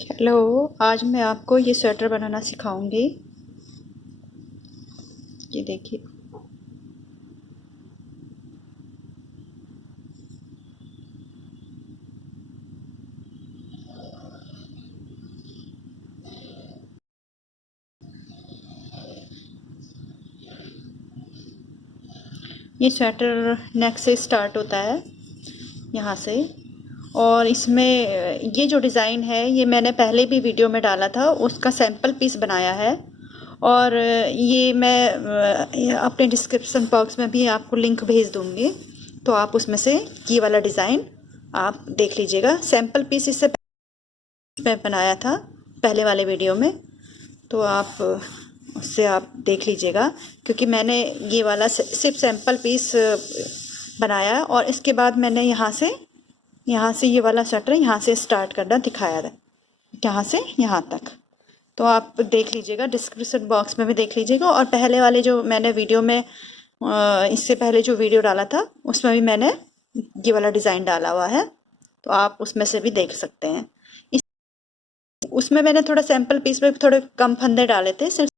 Hello. आज मैं आपको ये स्वेटर बनाना सिखाऊंगी। ये देखिए, ये स्वेटर नेक से स्टार्ट होता है, यहाँ से। और इसमें ये जो डिज़ाइन है ये मैंने पहले भी वीडियो में डाला था, उसका सैम्पल पीस बनाया है। और ये मैं अपने डिस्क्रिप्शन बॉक्स में भी आपको लिंक भेज दूँगी, तो आप उसमें से ये वाला डिज़ाइन आप देख लीजिएगा। सैम्पल पीस इससे मैं बनाया था पहले वाले वीडियो में, तो आप उससे आप देख लीजिएगा, क्योंकि मैंने ये वाला सिर्फ सैम्पल पीस बनाया है। और इसके बाद मैंने यहाँ से ये वाला शटर यहाँ से स्टार्ट करना दिखाया था, यहाँ से यहाँ तक। तो आप देख लीजिएगा, डिस्क्रिप्शन बॉक्स में भी देख लीजिएगा। और पहले वाले जो मैंने वीडियो में इससे पहले जो वीडियो डाला था उसमें भी मैंने ये वाला डिज़ाइन डाला हुआ है, तो आप उसमें से भी देख सकते हैं। उसमें मैंने थोड़ा सैम्पल पीस में थोड़े कम फंदे डाले थे सिर्फ,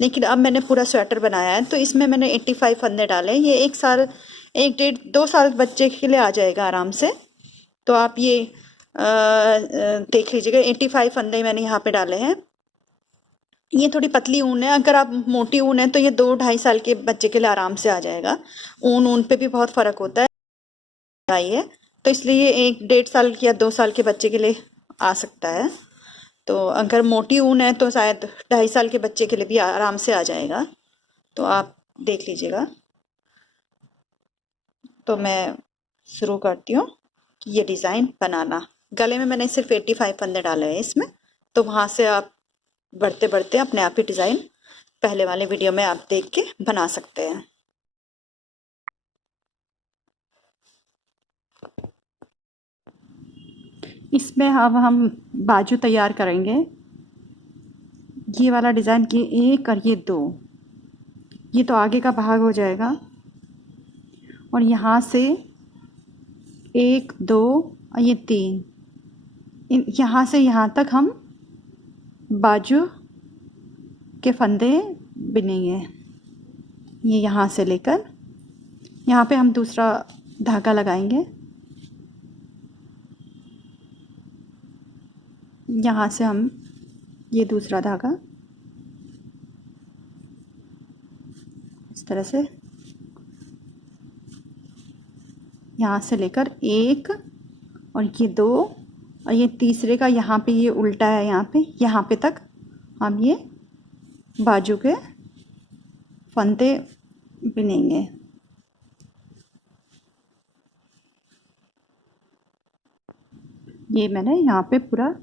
लेकिन अब मैंने पूरा स्वेटर बनाया है तो इसमें मैंने 85 फंदे डाले। ये 1 साल, 1 डेढ़ 2 साल बच्चे के लिए आ जाएगा आराम से। तो आप ये देख लीजिएगा, 85 फंदे मैंने यहाँ पे डाले हैं। ये थोड़ी पतली ऊन है, अगर आप मोटी ऊन है तो ये 2 ढाई साल के बच्चे के लिए आराम से आ जाएगा। ऊन पे भी बहुत फ़र्क होता है, तो इसलिए 1 डेढ़ साल या 2 साल के बच्चे के लिए आ सकता है। तो अगर मोटी ऊन है तो शायद 2.5 साल के बच्चे के लिए भी आराम से आ जाएगा, तो आप देख लीजिएगा। तो मैं शुरू करती हूँ कि ये डिज़ाइन बनाना। गले में मैंने सिर्फ 85 फंदे डाले हैं इसमें, तो वहाँ से आप बढ़ते बढ़ते अपने आप ही डिज़ाइन पहले वाले वीडियो में आप देख के बना सकते हैं। इसमें अब हम बाजू तैयार करेंगे। ये वाला डिज़ाइन की 1 और ये 2, ये तो आगे का भाग हो जाएगा। और यहाँ से 1 2 और ये 3, यहाँ से यहाँ तक हम बाजू के फंदे बिनेंगे। ये यहाँ से लेकर यहाँ पे हम दूसरा धागा लगाएंगे। यहाँ से हम ये दूसरा धागा इस तरह से यहाँ से लेकर 1 और ये 2 और ये तीसरे का यहाँ पे ये उल्टा है, यहाँ पे तक हम ये बाजू के फंदे बिनेंगे। ये मैंने यहाँ पे पूरा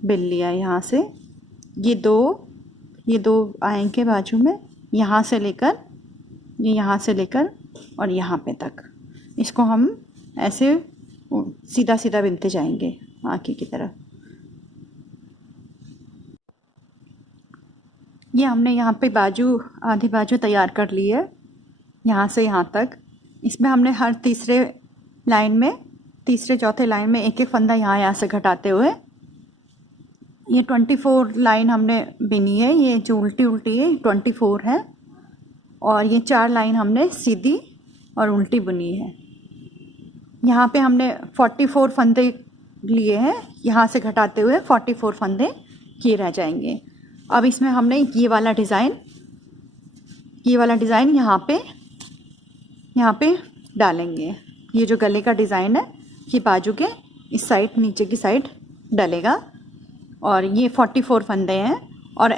बिन लिया। यहाँ से ये दो आएंगे बाजू में, यहाँ से लेकर ये यहाँ से लेकर और यहाँ पे तक। इसको हम ऐसे सीधा सीधा बिनते जाएंगे आगे की तरफ। ये हमने यहाँ पे बाजू, आधी बाजू तैयार कर ली है, यहाँ से यहाँ तक। इसमें हमने हर तीसरे चौथे लाइन में एक एक फंदा यहाँ से घटाते हुए ये 24 लाइन हमने बिनी है। ये जो उल्टी है 24 है, और ये 4 लाइन हमने सीधी और उल्टी बुनी है। यहाँ पे हमने 44 फंदे लिए हैं, यहाँ से घटाते हुए 44 फंदे किए रह जाएंगे। अब इसमें हमने ये वाला डिज़ाइन यहाँ पे डालेंगे। ये जो गले का डिज़ाइन है ये बाजू के इस साइड, नीचे की साइड डलेगा। और ये 44 फंदे हैं, और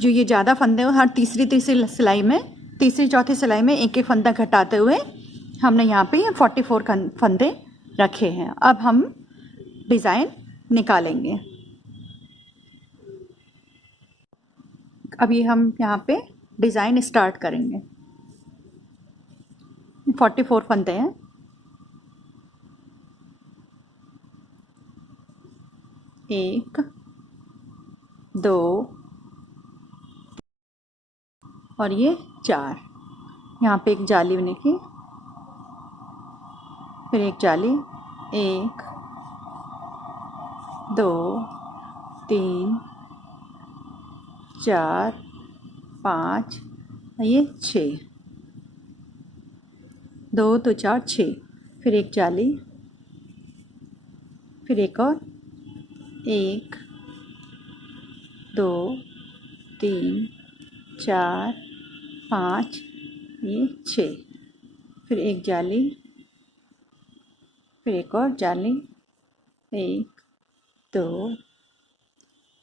जो ये ज़्यादा फंदे हैं हर तीसरी सिलाई में, तीसरी चौथी सिलाई में एक एक फंदा घटाते हुए हमने यहाँ पे ये 44 फंदे रखे हैं। अब हम डिज़ाइन निकालेंगे। अभी हम यहाँ पे डिज़ाइन स्टार्ट करेंगे। 44 फंदे हैं। 1 2 और ये 4। यहाँ पे एक जाली बनेगी, फिर एक जाली, 1 2 3 4 5 ये 6, 2 तो 4 6, फिर एक जाली, फिर एक और, 1 2 3 4 5 ये 6, फिर एक जाली, फिर एक और जाली, 1 2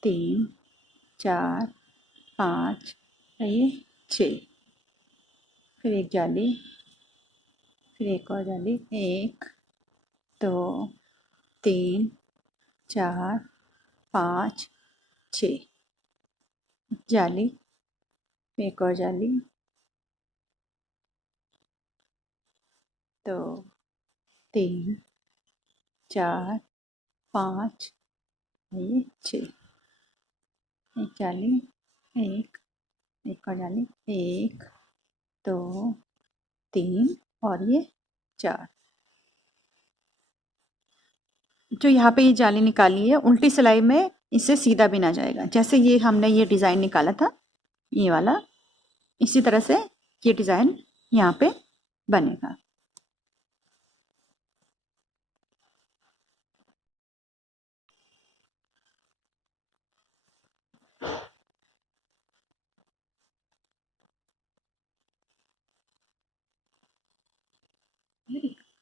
3 4 5 ये 6, फिर एक जाली, फिर एक और जाली, 1 2 3 4 5 6 जाली, एक और जाली, 2 3 4 5 ये 6, एक जाली, एक और जाली, 1 2 3 और ये 4। जो यहाँ पे ये जाली निकाली है, उल्टी सिलाई में इससे सीधा बिना जाएगा। जैसे ये हमने ये डिज़ाइन निकाला था, ये वाला, इसी तरह से ये डिज़ाइन यहाँ पे बनेगा।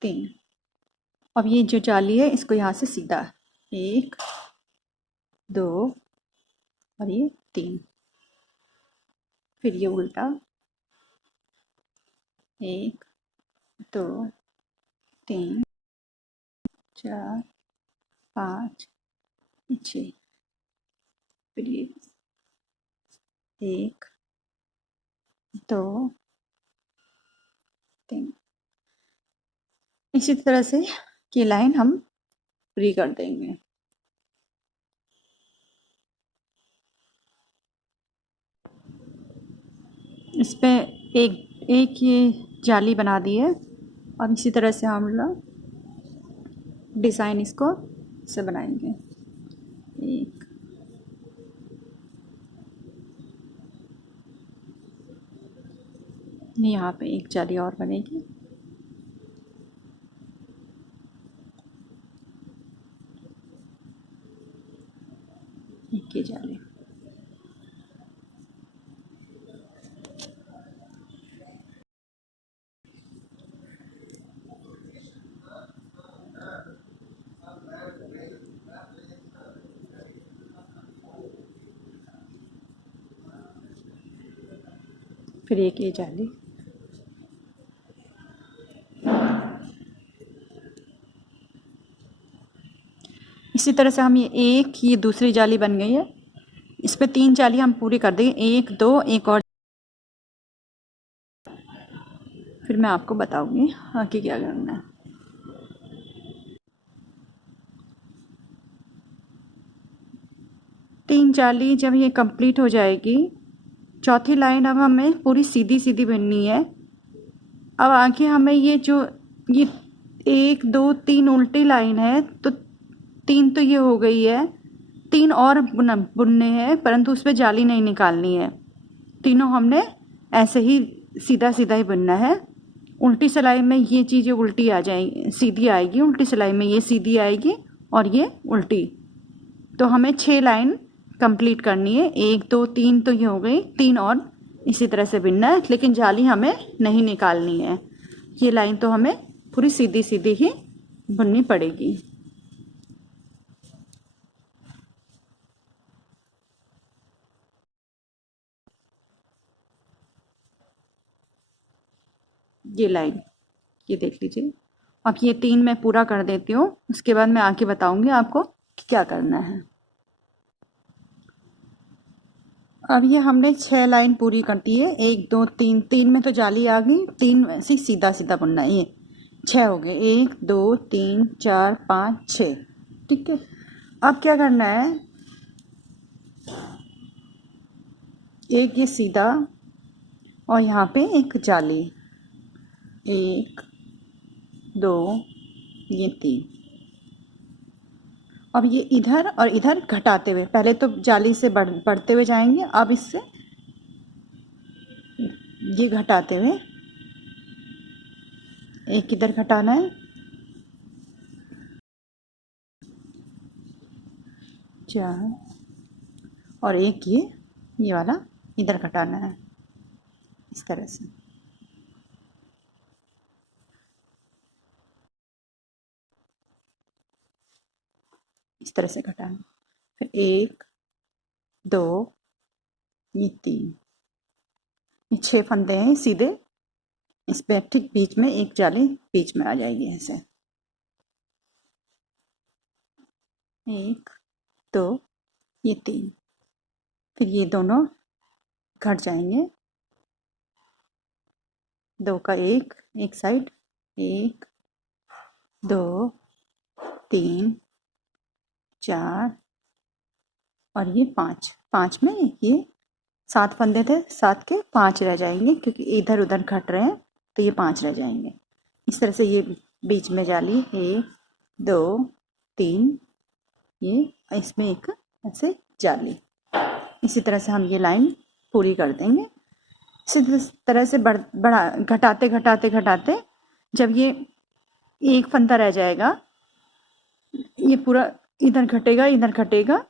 तीन। अब ये जो जाली है इसको यहाँ से सीधा, 1 2 और ये 3, फिर ये उल्टा, 1 2 3 4 5 6, फिर ये 1 2 3। इसी तरह से ये लाइन हम पूरी कर देंगे। इस पे एक एक ये जाली बना दी है और इसी तरह से हम लोग डिज़ाइन इसको से बनाएंगे। एक, यहाँ पे एक जाली और बनेगी, एक ही जाली, फिर एक ये जाली, इसी तरह से हम ये दूसरी जाली बन गई है। इस पे 3 जाली हम पूरी कर देंगे, 1 2 एक और, फिर मैं आपको बताऊंगी आगे क्या करना है। तीन जाली जब ये कंप्लीट हो जाएगी, चौथी लाइन अब हमें पूरी सीधी सीधी बननी है। अब आगे हमें ये 1 2 3 उल्टी लाइन है, तो 3 तो ये हो गई है, 3 और बुनने हैं, परंतु उस पर जाली नहीं निकालनी है। तीनों हमने ऐसे ही सीधा सीधा ही बुनना है। उल्टी सिलाई में ये चीज़ें उल्टी आ जाएगी, सीधी आएगी, उल्टी सिलाई में ये सीधी आएगी और ये उल्टी। तो हमें 6 लाइन कंप्लीट करनी है। 1 2 3 तो ये हो गई, 3 और इसी तरह से बुनना है, लेकिन जाली हमें नहीं निकालनी है। ये लाइन तो हमें पूरी सीधी सीधी ही बुननी पड़ेगी। ये लाइन ये देख लीजिए। अब ये 3 मैं पूरा कर देती हूँ, उसके बाद मैं आके बताऊंगी आपको कि क्या करना है। अब ये हमने 6 लाइन पूरी कर दी है। 1 2 3, 3 में तो जाली आ गई, 3 ऐसे सीधा सीधा बुनना है। ये 6 हो गए, 1 2 3 4 5 6। ठीक है, अब क्या करना है, एक ये सीधा और यहाँ पे एक जाली, 1 2 ये 3, अब ये इधर और इधर घटाते हुए, पहले तो जाली से बढ़ते हुए जाएंगे, अब इससे ये घटाते हुए एक इधर घटाना है, 4, और एक ये वाला इधर घटाना है, इस तरह से। इस तरह से घटाना, फिर 1 2 ये 3, ये 6 फंदे हैं सीधे, इस पे ठीक बीच में एक जाली बीच में आ जाएगी ऐसे, 1 2 ये 3, फिर ये दोनों घट जाएंगे, 2 का एक साइड, 1 2 3 4 और ये 5 में ये 7 फंदे थे, 7 के 5 रह जाएंगे, क्योंकि इधर उधर घट रहे हैं तो ये 5 रह जाएंगे। इस तरह से ये बीच में जाली 1 2 3, ये इसमें एक ऐसे जाली, इसी तरह से हम ये लाइन पूरी कर देंगे। इसी तरह से बढ़ा घटाते घटाते घटाते जब ये एक फंदा रह जाएगा, ये पूरा इधर घटेगा इधर घटेगा,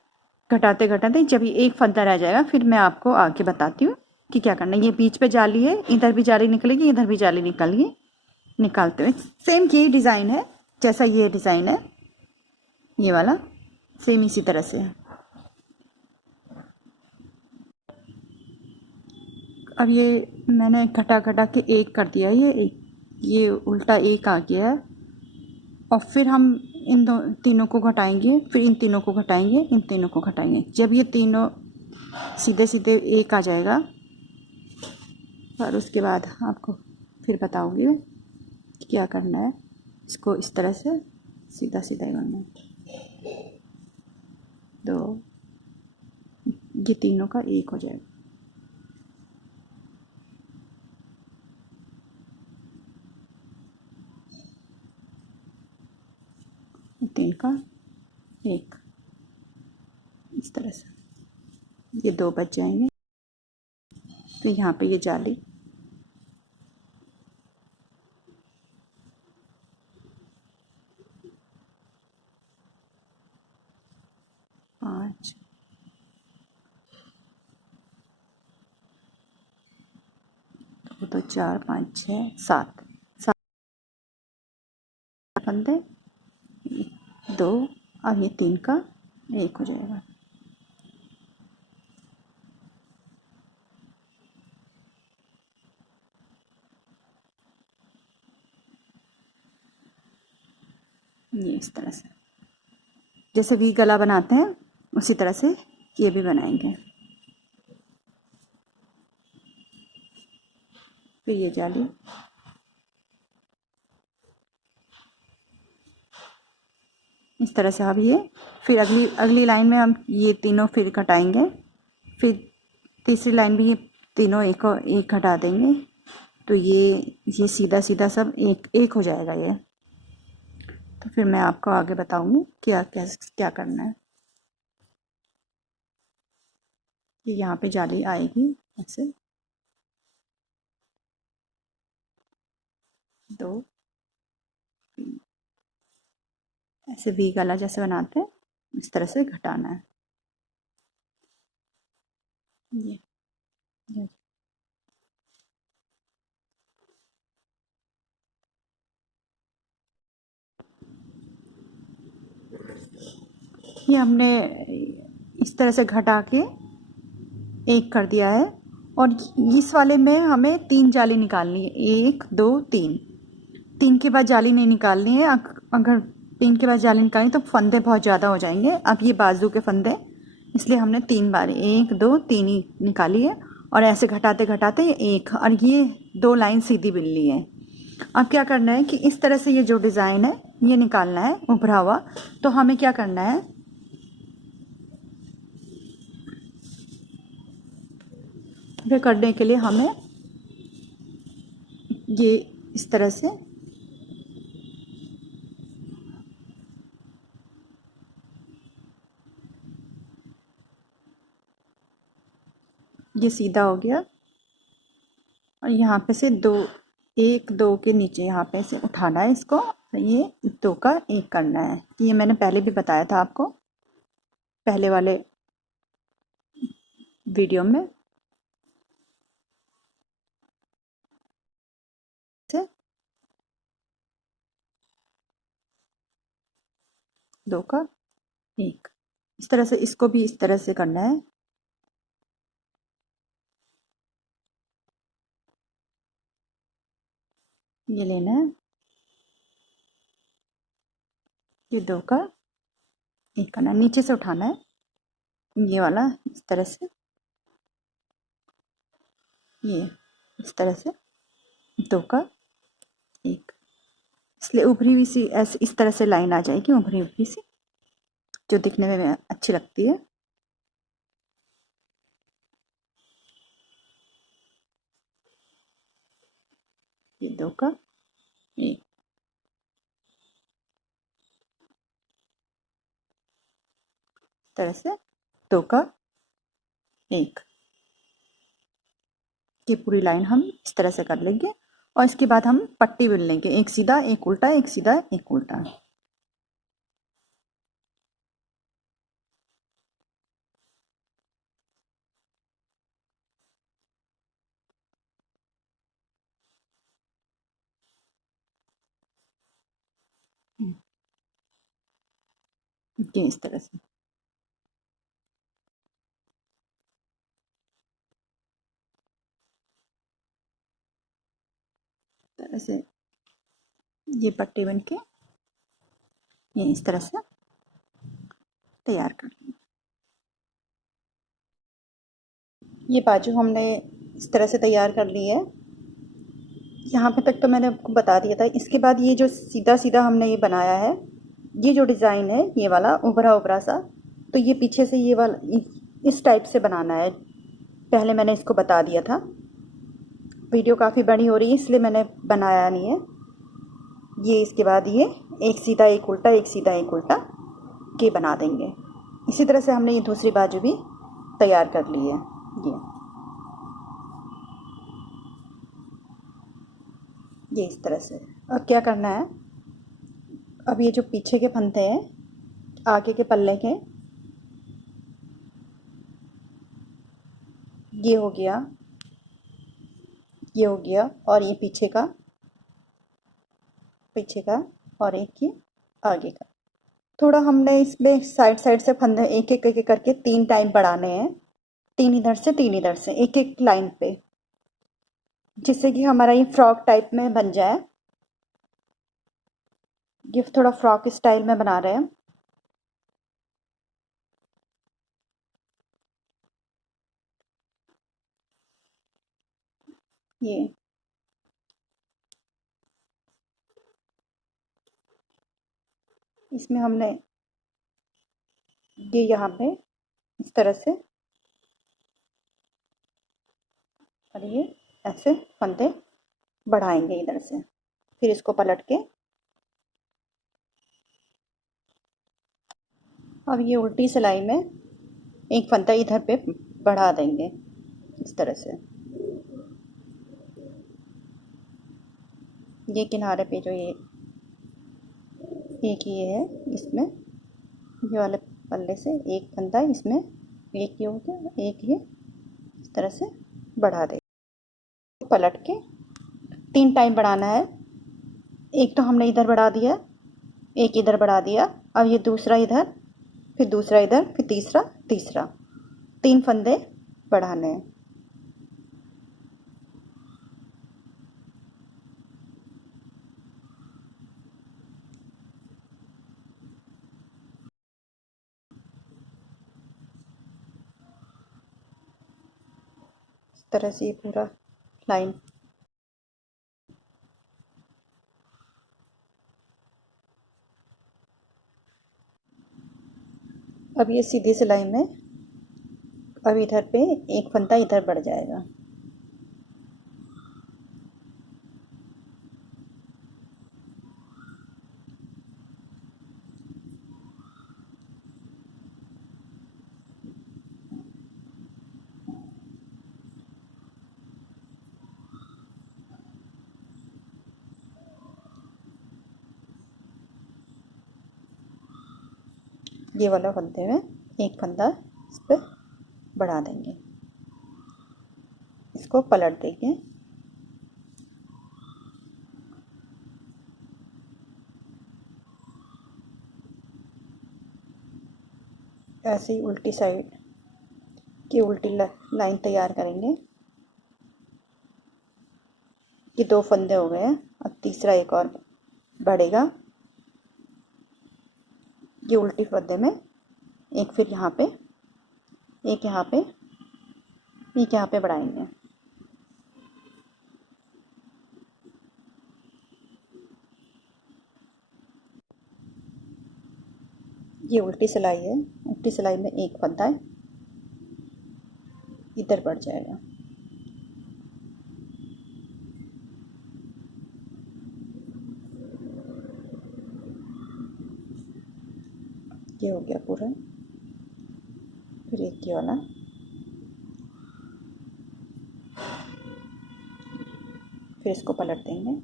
घटाते घटाते जब ये एक फंदा रह जाएगा, फिर मैं आपको आगे बताती हूँ कि क्या करना है। ये बीच पे जाली है, इधर भी जाली निकलेगी, इधर भी जाली निकलेगी, निकालते हुए सेम यही डिज़ाइन है जैसा ये डिज़ाइन है, ये वाला सेम इसी तरह से है। अब ये मैंने घटा घटा के एक कर दिया, ये उल्टा एक आ गया है, और फिर हम इन तीनों को घटाएंगे, फिर इन तीनों को घटाएंगे, इन तीनों को घटाएंगे। जब ये तीनों सीधे सीधे एक आ जाएगा, और उसके बाद आपको फिर बताऊंगी कि क्या करना है। इसको इस तरह से सीधा सीधा करना है, 2, ये तीनों का एक हो जाएगा, तीन का एक, इस तरह से ये 2 बच जाएंगे। तो यहाँ पे ये जाली पाँच, 2 2 4 5 6 7 फंदे, 2 और ये 3 का एक हो जाएगा। ये इस तरह से जैसे वी गला बनाते हैं उसी तरह से ये भी बनाएंगे। फिर ये जाली इस तरह से, अब ये फिर अगली लाइन में हम ये तीनों फिर घटाएंगे, फिर तीसरी लाइन भी ये तीनों एक घटा देंगे, तो ये सीधा सीधा सब एक हो जाएगा ये। तो फिर मैं आपको आगे बताऊंगी क्या करना है। कि यहाँ पे जाली आएगी ऐसे, 2 3, ऐसे वी गला जैसे बनाते हैं इस तरह से घटाना है। ये हमने इस तरह से घटा के एक कर दिया है, और इस वाले में हमें 3 जाली निकालनी है, 1 2 3, 3 के बाद जाली नहीं निकालनी है। अगर 3 के बाद जाली निकालनी तो फंदे बहुत ज़्यादा हो जाएंगे। अब ये बाजू के फंदे, इसलिए हमने 3 बार 1 2 3 ही निकाली है, और ऐसे घटाते घटाते एक, और ये 2 लाइन सीधी बिल्ली है। अब क्या करना है कि इस तरह से ये जो डिज़ाइन है ये निकालना है उभरा हुआ। तो हमें क्या करना है, ये करने के लिए हमें ये इस तरह से ये सीधा हो गया और यहाँ पे से दो, एक दो के नीचे यहाँ पे से उठाना है इसको, ये दो का एक करना है। ये मैंने पहले भी बताया था आपको, पहले वाले वीडियो में। से दो का एक, इस तरह से इसको भी इस तरह से करना है। ये लेना है, ये दो का एक करना है, नीचे से उठाना है ये वाला, इस तरह से, ये इस तरह से दो का एक, इसलिए उभरी हुई सी ऐसे इस तरह से लाइन आ जाएगी, उभरी उभरी सी, जो दिखने में अच्छी लगती है। ये दो का एक, तरह से दो का एक, की पूरी लाइन हम इस तरह से कर लेंगे। और इसके बाद हम पट्टी बुन लेंगे, एक सीधा एक उल्टा, एक सीधा एक उल्टा। ये इस तरह से, तरह से ये पट्टी बन के ये इस तरह से तैयार कर लेंगे। ये बाजू हमने इस तरह से तैयार कर ली है। यहाँ पे तक तो मैंने आपको बता दिया था। इसके बाद ये जो सीधा सीधा हमने ये बनाया है, ये जो डिज़ाइन है ये वाला उभरा उभरा सा, तो ये पीछे से ये वाला इस टाइप से बनाना है। पहले मैंने इसको बता दिया था, वीडियो काफ़ी बड़ी हो रही है इसलिए मैंने बनाया नहीं है। ये इसके बाद ये एक सीधा एक उल्टा, एक सीधा एक उल्टा के बना देंगे। इसी तरह से हमने ये दूसरी बाजू भी तैयार कर ली है। ये इस तरह से। अब क्या करना है, अब ये जो पीछे के फंदे हैं आगे के पल्ले के, ये हो गया, ये हो गया, और ये पीछे का और एक ये आगे का। थोड़ा हमने इसमें साइड साइड से फंदे एक एक एक करके 3 टाइम बढ़ाने हैं, 3 इधर से 3 इधर से, एक एक लाइन पे, जिससे कि हमारा ये फ्रॉक टाइप में बन जाए। ये थोड़ा फ्रॉक स्टाइल में बना रहे हैं। ये इसमें हमने ये यहाँ पे इस तरह से, और ये ऐसे फंदे बढ़ाएंगे इधर से, फिर इसको पलट के अब ये उल्टी सिलाई में एक फंदा इधर पे बढ़ा देंगे इस तरह से। ये किनारे पे जो ये एक ये है, इसमें ये वाले पल्ले से एक फंदा इसमें, एक ये हो गया, एक ये इस तरह से बढ़ा दे, पलट के 3 टाइम बढ़ाना है। एक तो हमने इधर बढ़ा दिया, एक इधर बढ़ा दिया, अब ये दूसरा इधर, फिर दूसरा इधर, फिर तीसरा, तीसरा, 3 फंदे बढ़ाने हैं। इस तरह से ये पूरा लाइन। अब ये सीधी सिलाई में अब इधर पे एक फंदा इधर बढ़ जाएगा। ये वाला फंदे में एक फंदा इस पर बढ़ा देंगे, इसको पलट देंगे। ऐसे ही उल्टी साइड की उल्टी लाइन तैयार करेंगे। ये 2 फंदे हो गए हैं, अब तीसरा एक और बढ़ेगा। ये उल्टी फंदे में एक, फिर यहाँ पे एक, यहाँ पे एक, यहाँ पे बढ़ाएंगे। ये उल्टी सिलाई है, उल्टी सिलाई में एक फंदा है, इधर बढ़ जाएगा। ये हो गया पूरा। फिर एक ये वाला, फिर इसको पलट देंगे।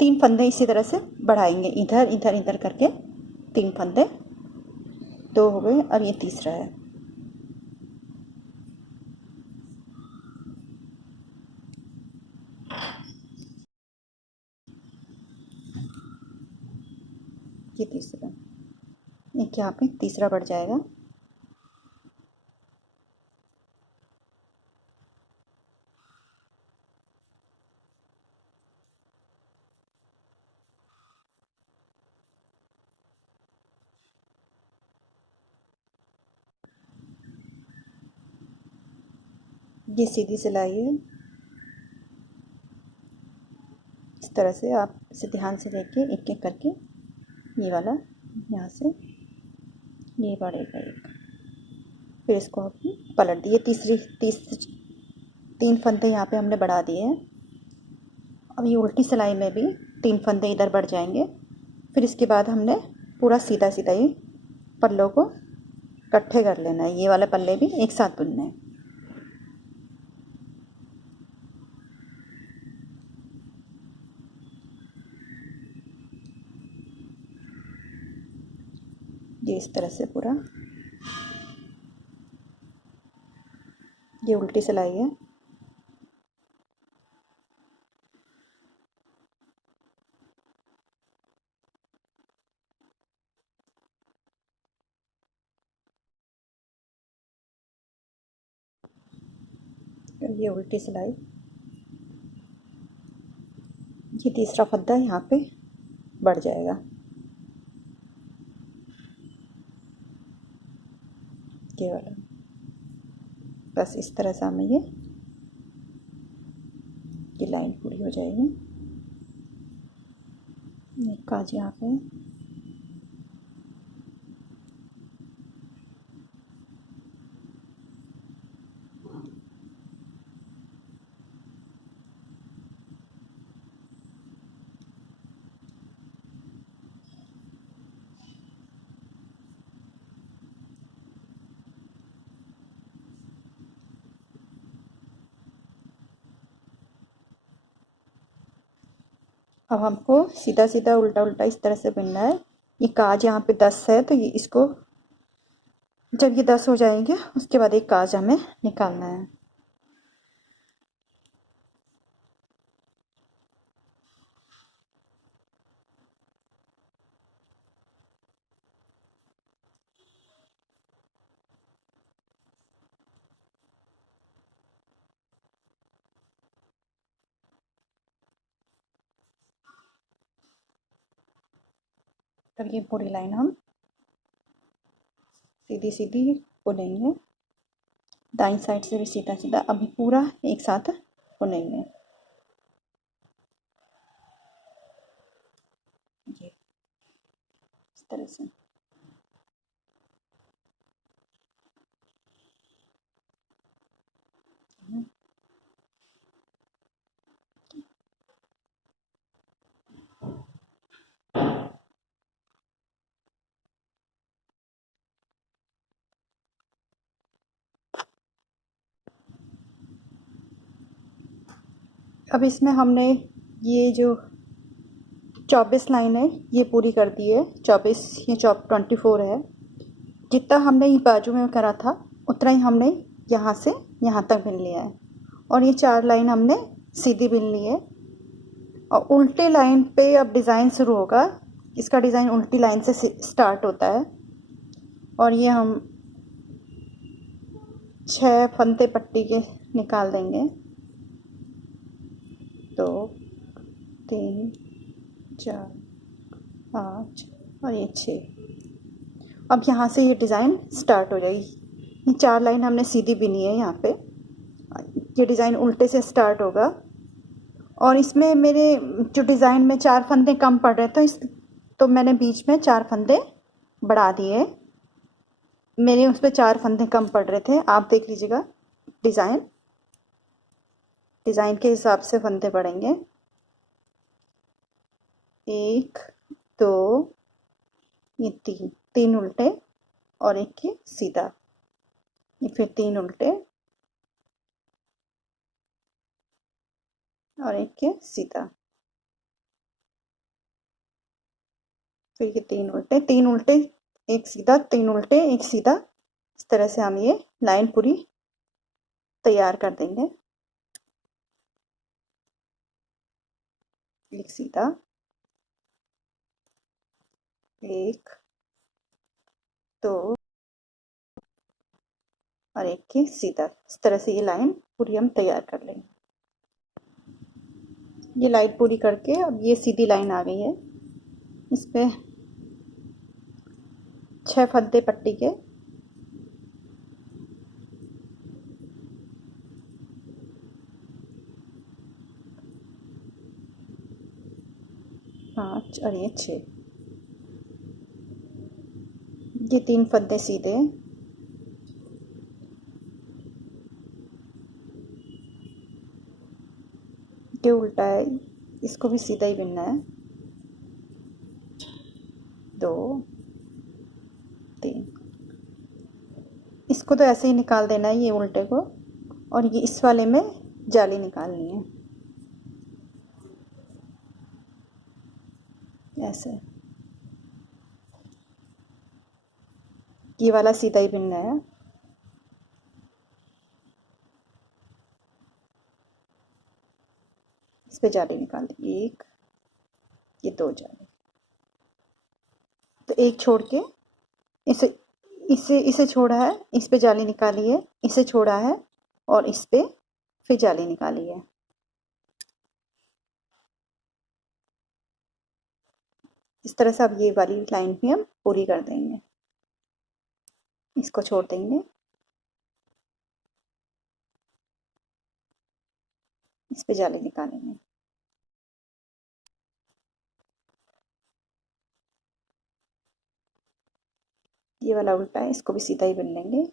3 फंदे इसी तरह से बढ़ाएंगे, इधर इधर इधर करके 3 फंदे। 2 हो गए, अब ये तीसरा है। ये तीसरा, एक यहाँ पे तीसरा बढ़ जाएगा। ये सीधी सिलाई है, इस तरह से आप इसे ध्यान से देखिए, एक एक करके। ये वाला यहाँ से ये बढ़ेगा एक, फिर इसको आप पलट दिए। तीसरी 3 फंदे यहाँ पे हमने बढ़ा दिए हैं। अब ये उल्टी सिलाई में भी 3 फंदे इधर बढ़ जाएंगे। फिर इसके बाद हमने पूरा सीधा सीधा ये पल्लों को इकट्ठे कर लेना है, ये वाले पल्ले भी एक साथ बुनने हैं। ये इस तरह से पूरा, ये उल्टी सिलाई है। ये उल्टी सिलाई, ये तीसरा फंदा यहाँ पे बढ़ जाएगा। ये वाला, बस इस तरह से हमें ये लाइन पूरी हो जाएगी। एक काज यहाँ पे, अब हमको सीधा सीधा उल्टा उल्टा इस तरह से बुनना है। ये काज यहाँ पे 10 है, तो ये इसको जब ये 10 हो जाएंगे उसके बाद एक काज हमें निकालना है। तब ये पूरी लाइन हम सीधी सीधी बुनेंगे, दाईं साइड से भी सीधा सीधा, अभी पूरा एक साथ बुनेंगे। ये इस तरह से। अब इसमें हमने ये जो 24 लाइन है ये पूरी कर दी है। 24 या 24 है। जितना हमने ये बाजू में करा था उतना ही हमने यहाँ से यहाँ तक बिन लिया है। और ये 4 लाइन हमने सीधी बिन ली है। और उल्टे लाइन पे अब डिज़ाइन शुरू होगा। इसका डिज़ाइन उल्टी लाइन से स्टार्ट होता है। और ये हम 6 फंदे पट्टी के निकाल देंगे। 2 3 4 5 और ये 6। अब यहाँ से ये डिज़ाइन स्टार्ट हो जाएगी। ये 4 लाइन हमने सीधी बिनी है यहाँ पे। ये डिज़ाइन उल्टे से स्टार्ट होगा। और इसमें मेरे जो डिज़ाइन में 4 फंदे कम पड़ रहे थे तो मैंने बीच में 4 फंदे बढ़ा दिए। मेरे उस पर 4 फंदे कम पड़ रहे थे। आप देख लीजिएगा डिज़ाइन के हिसाब से फंदे बढ़ेंगे। 1 2 ये 3 उल्टे और एक के सीधा, ये फिर 3 उल्टे और एक के सीधा, फिर ये 3 उल्टे एक सीधा, 3 उल्टे एक सीधा। इस तरह से हम ये लाइन पूरी तैयार कर देंगे। एक सीधा, 1 2 और एक के सीधा। इस तरह से ये लाइन पूरी हम तैयार कर लेंगे। ये लाइन पूरी करके अब ये सीधी लाइन आ गई है। इस पे 6 फंदे पट्टी के, पाँच और ये 6, ये 3 फंदे सीधे, ये उल्टा है, इसको भी सीधा ही बिनना है। 2 3, इसको तो ऐसे ही निकाल देना है ये उल्टे को। और ये इस वाले में जाली निकालनी है ऐसे। ये वाला सीधा ही बिनना है। इस पे जाली निकाल दी, 1 ये 2 जाली। तो एक छोड़ के इसे इसे इसे छोड़ा है, इस पे जाली निकाली है, इसे छोड़ा है और इस पे फिर जाली निकाली है। इस तरह से अब ये वाली लाइन भी हम पूरी कर देंगे। इसको छोड़ देंगे, इस पे जाली निकालेंगे। ये वाला उल्टा है, इसको भी सीधा ही बिन लेंगे।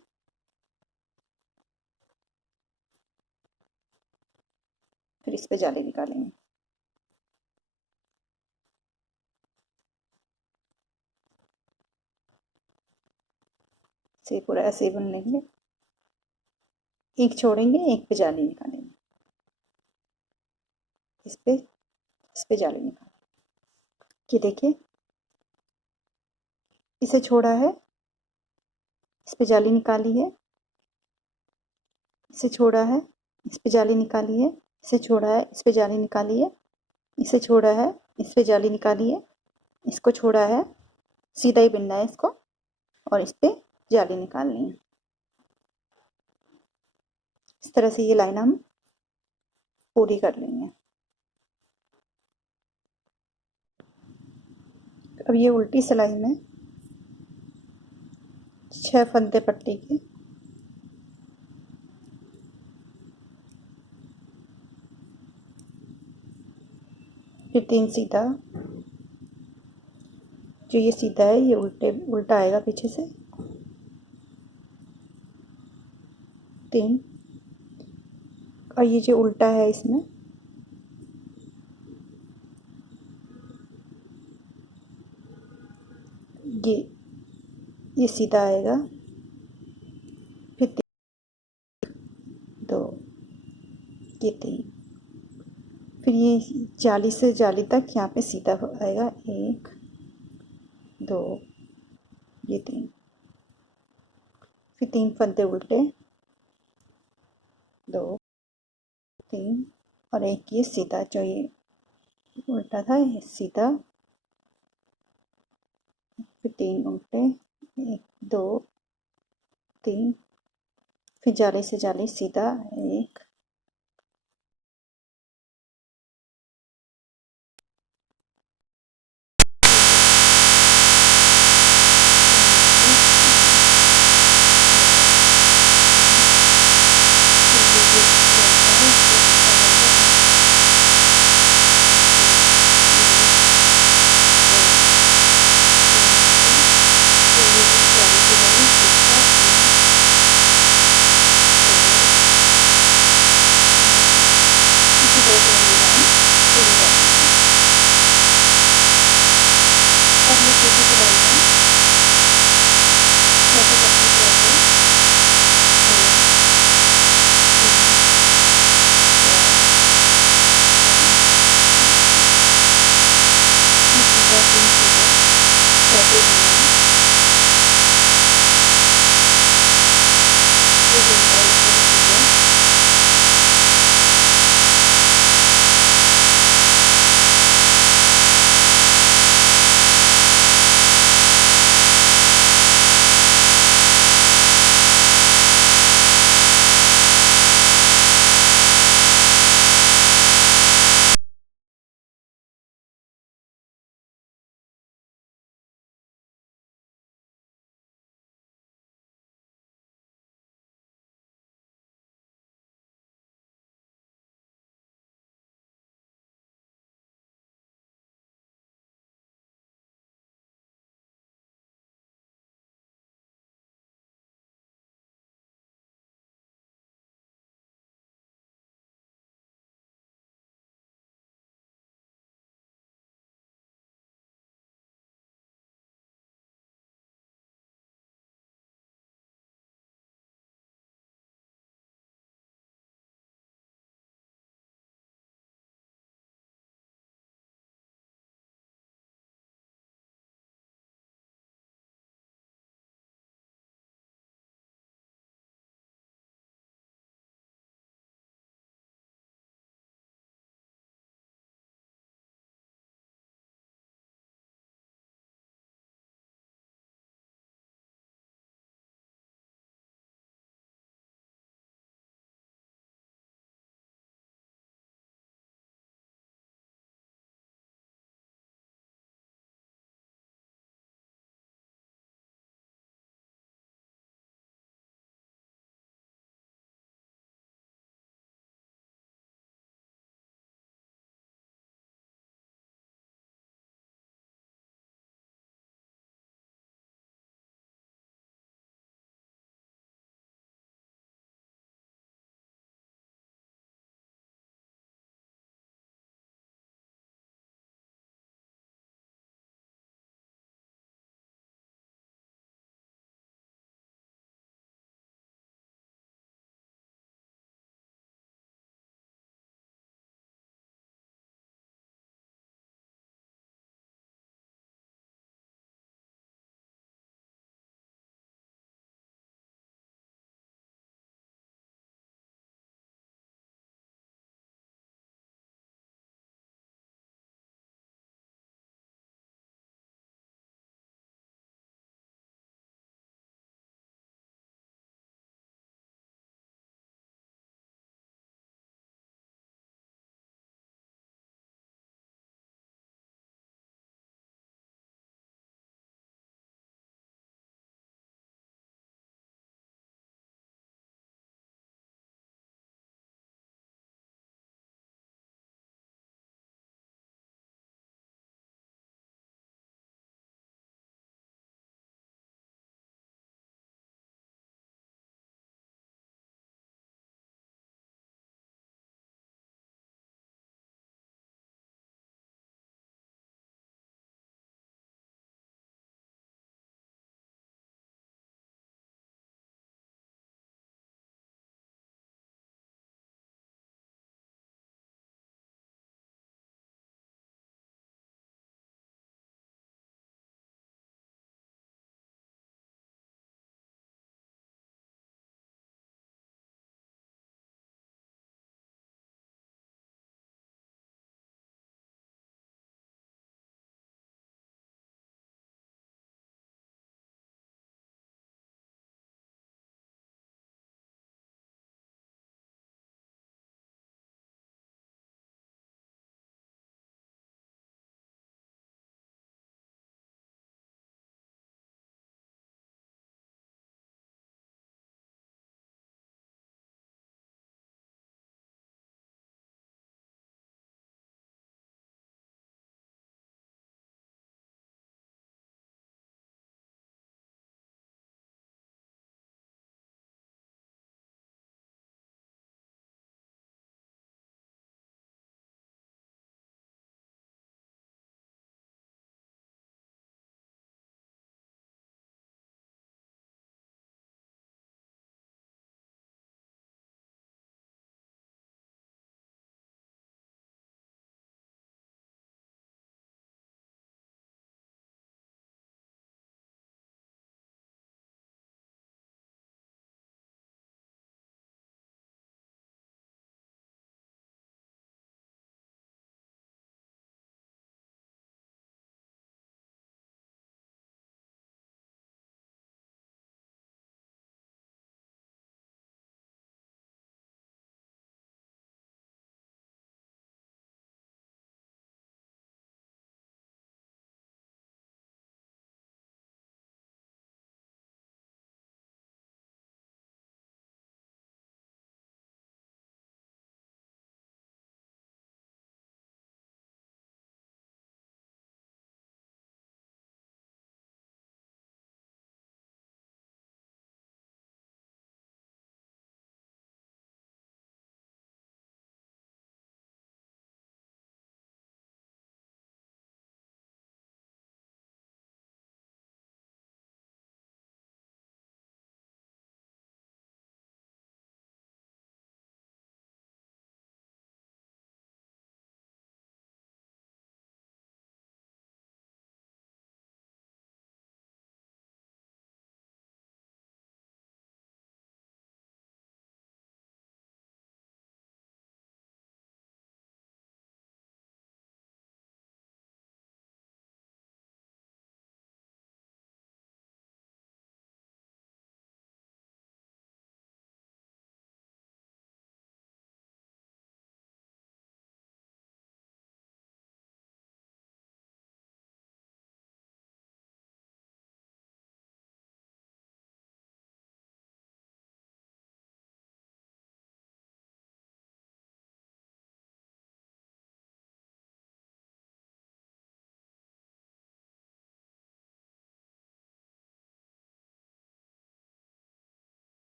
फिर इस पे जाली निकालेंगे। से पूरा ऐसे ही बुन लेंगे। एक छोड़ेंगे, एक पे जाली निकालेंगे। इस पे जाली निकाल, ये देखिए इसे छोड़ा है, इस पे जाली निकाली है, इसे छोड़ा है, इस पे जाली निकाली है, इसे छोड़ा है, इस पे जाली निकाली है, इसे छोड़ा है, इस पे जाली निकाली है, इसको छोड़ा है, सीधा ही बिनना है इसको और इस पे जाली निकालनी है। इस तरह से ये लाइन हम पूरी कर लेंगे। अब ये उल्टी सिलाई में 6 फंदे पट्टी के, फिर 3 सीधा, जो ये सीधा है ये उल्टा आएगा पीछे से, 3 और ये जो उल्टा है इसमें ये सीधा आएगा, फिर 2 ये 3, फिर ये जाली से जाली तक यहाँ पे सीधा आएगा, 1 2 ये 3। फिर 3 फंदे उल्टे, 2 3 और एक ये सीधा, जो ये उल्टा था ये सीधा, फिर 3 उल्टे, 1 2 3, फिर जाली से जाली सीधा, 1